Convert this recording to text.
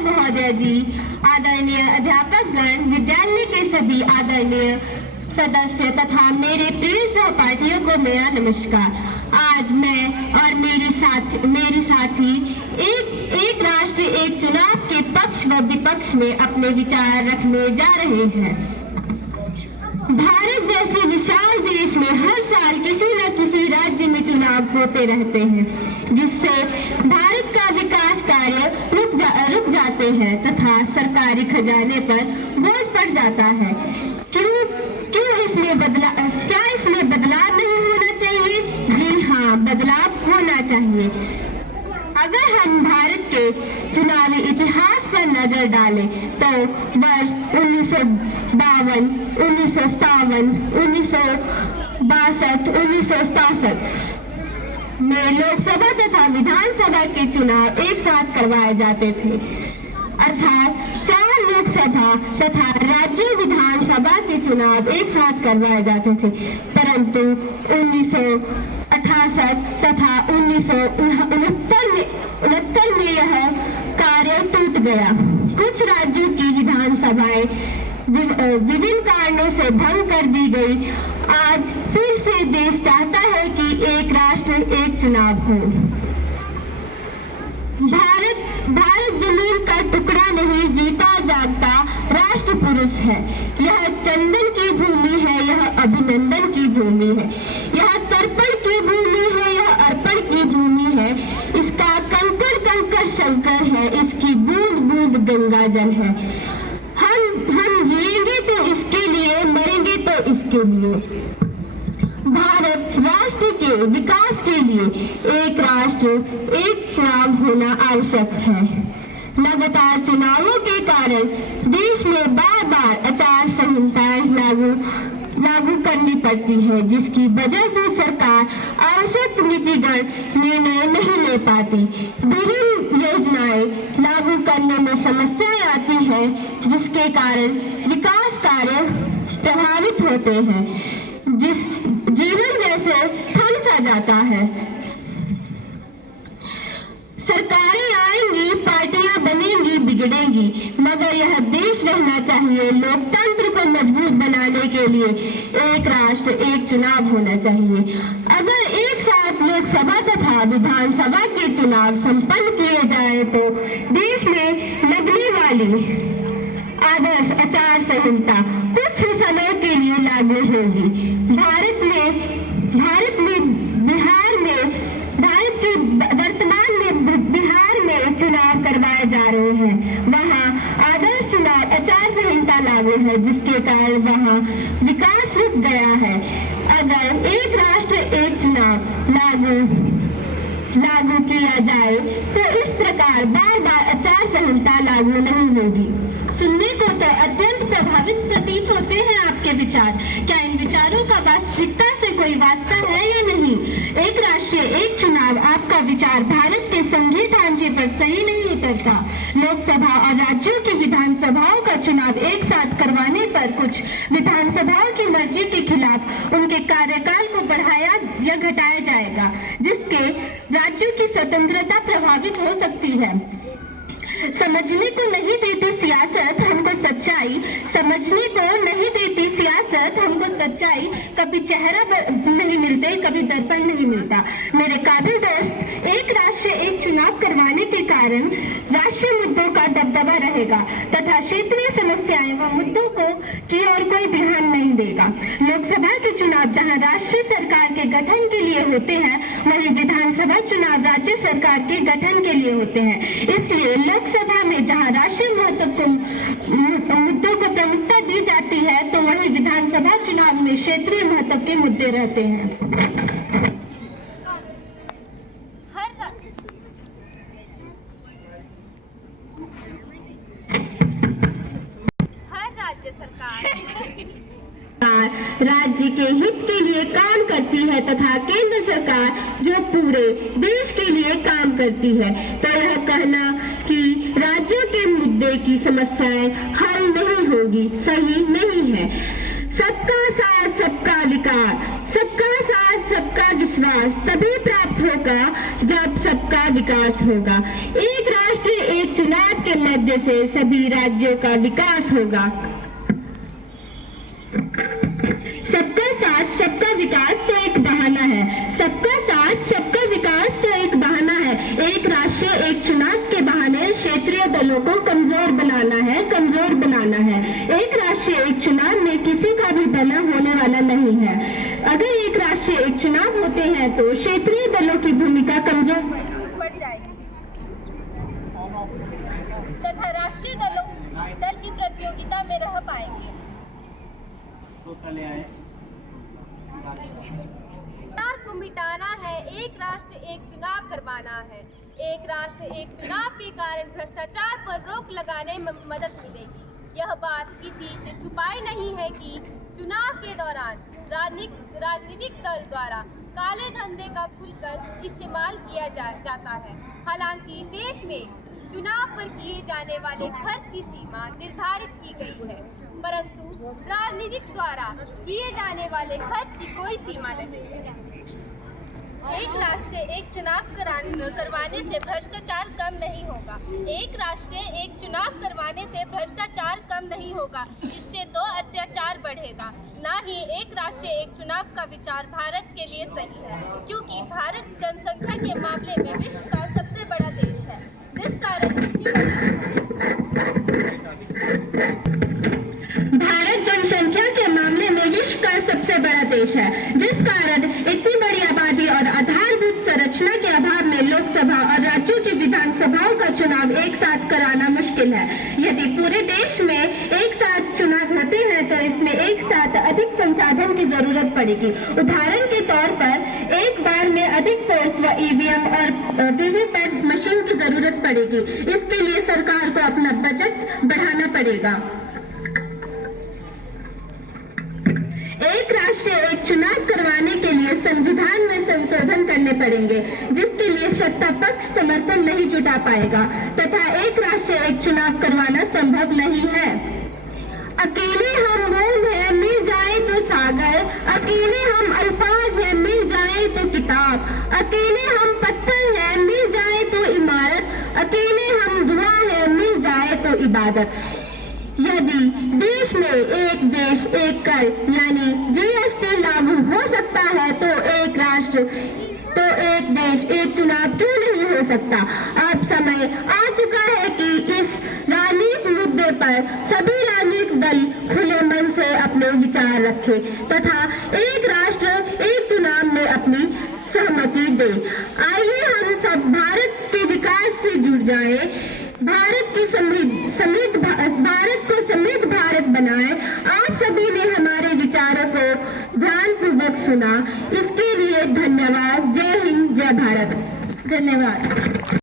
महोदय जी, आदरणीय अध्यापकगण, विद्यालय के सभी आदरणीय सदस्य तथा मेरे प्रिय सहपाठियों को मेरा नमस्कार। आज मैं और मेरी साथी एक राष्ट्र एक चुनाव के पक्ष व विपक्ष में अपने विचार रखने जा रहे हैं। भारत जैसे विशाल देश में हर साल किसी न किसी राज्य में चुनाव होते रहते हैं, जिससे भारत का विकास कार्य रुक जाते हैं तथा सरकारी खजाने पर बोझ पड़ जाता है। क्या इसमें बदलाव नहीं होना चाहिए? जी हाँ, बदलाव होना चाहिए। अगर हम भारत के चुनावी इतिहास पर नजर डालें तो वर्ष 1952, 1957, 1962, 1967 में लोकसभा तथा विधानसभा के चुनाव एक साथ करवाए जाते थे, अर्थात 4 लोकसभा तथा राज्य विधानसभा के चुनाव एक साथ करवाए जाते थे। परंतु 1968 तथा 1969 में यह कार्य टूट गया। कुछ राज्यों की विधानसभाएं विभिन्न कारणों से भंग कर दी गई। आज फिर से देश चाहता है कि एक राष्ट्र एक चुनाव हो। भारत जमीन का टुकड़ा नहीं, जीता जागता राष्ट्र पुरुष है। यह चंदन की भूमि है, यह अभिनंदन की भूमि है, यह तर्पण की भूमि है, यह अर्पण की भूमि है। इसका कंकड़ कंकड़ शंकर है, इसकी बूंद बूंद गंगा जल है। हम जिएंगे तो इसके लिए, मरेंगे तो इसके लिए। भारत राष्ट्र के विकास के लिए एक राष्ट्र एक चुनाव होना आवश्यक है। लगातार चुनावों के कारण देश में बार आचार संहिताएं लागू करनी पड़ती है, जिसकी वजह से सरकार आवश्यक नीतिगत निर्णय नहीं ले पाती। विभिन्न योजनाएं लागू करने में समस्याएं आती है, जिसके कारण विकास कार्य प्रभावित होते हैं, जिस जीवन जैसे थम सा जाता है। सरकारें आएंगी, पार्टियां बनेंगी, बिगड़ेंगी, मगर यह देश रहना चाहिए। लोकतंत्र को मजबूत बनाने के लिए एक राष्ट्र एक चुनाव होना चाहिए। अगर एक साथ लोकसभा तथा विधानसभा के चुनाव संपन्न किए जाए तो देश में लगने वाली आदर्श आचार संहिता कुछ समय के लिए लागू होगी। वर्तमान में बिहार में चुनाव करवाए जा रहे हैं, वहाँ आदर्श चुनाव आचार संहिता लागू है, जिसके कारण वहाँ विकास रुक गया है। अगर एक राष्ट्र एक चुनाव लागू किया जाए तो इस प्रकार बार आचार संहिता लागू नहीं होगी। सुनने को तो अत्यंत प्रभावित प्रतीत होते हैं आपके विचार। क्या इन विचारों का वास्तविकता से कोई वास्ता है या नहीं? एक राष्ट्र एक चुनाव, आपका विचार भारत के संघीय ढांचे पर सही नहीं उतरता। लोकसभा और राज्यों की विधानसभाओं का चुनाव एक साथ करवाने पर कुछ विधानसभाओं की मर्जी के खिलाफ उनके कार्यकाल को बढ़ाया या घटाया जाएगा, जिसके राज्यों की स्वतंत्रता प्रभावित हो सकती है। समझने को नहीं देती सियासत हमको सच्चाई, समझने को नहीं देती सियासत हमको सच्चाई। कभी चेहरा नहीं मिलते, कभी दर्पण नहीं मिलता। मेरे काबिल दोस्त, एक राष्ट्र एक चुनाव करवाने के कारण राष्ट्रीय मुद्दों का दबदबा रहेगा तथा क्षेत्रीय समस्याएं व मुद्दों की ओर कोई ध्यान नहीं देगा। लोकसभा के चुनाव जहां राष्ट्रीय सरकार के गठन के लिए होते हैं, वहीं विधानसभा चुनाव राज्य सरकार के गठन के लिए होते हैं। इसलिए लोकसभा में जहां राष्ट्रीय मुद्दों को प्रमुखता दी जाती है, तो वहीं विधानसभा चुनाव में क्षेत्रीय महत्व के मुद्दे रहते हैं। राज्य के हित के लिए काम करती है तथा केंद्र सरकार जो पूरे देश के लिए काम करती है, तो यह कहना कि राज्यों के मुद्दे की समस्याएं हल नहीं होगी सही नहीं है। सबका साथ सबका विकास, सबका साथ सबका विश्वास तभी प्राप्त होगा जब सबका विकास होगा। एक राष्ट्र एक चुनाव के मध्य से सभी राज्यों का विकास होगा। सबका साथ सबका विकास तो एक बहाना है। सबका साथ सबका विकास तो एक बहाना है। एक राष्ट्र एक चुनाव के बहाने क्षेत्रीय दलों को कमजोर बनाना है, कमजोर बनाना है। एक राष्ट्र एक चुनाव में किसी का भी भला होने वाला नहीं है। अगर एक राष्ट्र एक चुनाव होते हैं तो क्षेत्रीय दलों की भूमिका कमजोर बढ़ जाएगी तथा राष्ट्रीय दल की प्रतियोगिता में रह पाएंगे। को मिटाना है, एक राष्ट्र एक चुनाव करवाना है। एक राष्ट्र एक चुनाव के कारण भ्रष्टाचार पर रोक लगाने में मदद मिलेगी। यह बात किसी से छुपाई नहीं है कि चुनाव के दौरान राजनीतिक दल द्वारा काले धंधे का खुलकर इस्तेमाल किया जाता है। हालांकि देश में चुनाव पर किए जाने वाले खर्च की सीमा निर्धारित की गई है, परंतु राजनीतिक द्वारा किए जाने वाले खर्च की कोई सीमा नहीं है। एक राष्ट्र एक चुनाव करवाने से भ्रष्टाचार कम नहीं होगा। एक राष्ट्र एक चुनाव करवाने से भ्रष्टाचार कम नहीं होगा, इससे तो अत्याचार बढ़ेगा। ना ही एक राष्ट्र एक चुनाव का विचार भारत के लिए सही है, क्योंकि भारत जनसंख्या के मामले में विश्व का सबसे बड़ा देश है, जिस कारण भारत जनसंख्या के मामले में विश्व का सबसे बड़ा देश है, जिस कारण इतनी बड़ी आबादी और आधारभूत संरचना के अभाव में लोकसभा और राज्यों की विधानसभाओं का चुनाव एक साथ कराना मुश्किल है। यदि पूरे देश में एक साथ चुनाव होते हैं तो इसमें एक साथ अधिक संसाधन की जरूरत पड़ेगी। उदाहरण के तौर पर एक बार में अधिक फोर्स व ईवीएम और वीवीपैट मशीन की जरूरत पड़ेगी। इसके लिए सरकार को अपना बजट बढ़ाना पड़ेगा। एक राष्ट्र एक चुनाव करवाने के लिए संविधान में संशोधन करने पड़ेंगे, जिसके लिए सत्ता पक्ष समर्थन नहीं जुटा पाएगा तथा एक राष्ट्र एक चुनाव करवाना संभव नहीं है। अकेले हम बूंद हैं, मिल जाए तो सागर, अकेले हम अल्फाज हैं, मिल जाए तो किताब, अकेले हम पत्थर हैं, मिल जाए तो इमारत, अकेले हम दुआ हैं, मिल जाए तो इबादत। यदि देश में एक देश एक कर यानी जीएसटी लागू हो सकता है तो एक राष्ट्र तो एक देश एक चुनाव क्यों नहीं हो सकता। अब समय आ चुका है कि इस राजनीतिक मुद्दे पर सभी राजनीतिक दल खुले मन से अपने विचार रखें तथा एक राष्ट्र एक चुनाव में अपनी सहमति दें। आइए हम सब भारत के विकास से जुड़ जाएं, भारत को समृद्ध भारत बनाएं। आप सभी ने हमारे विचारों को ध्यानपूर्वक सुना, इसके लिए धन्यवाद। जय हिंद, जय भारत। धन्यवाद।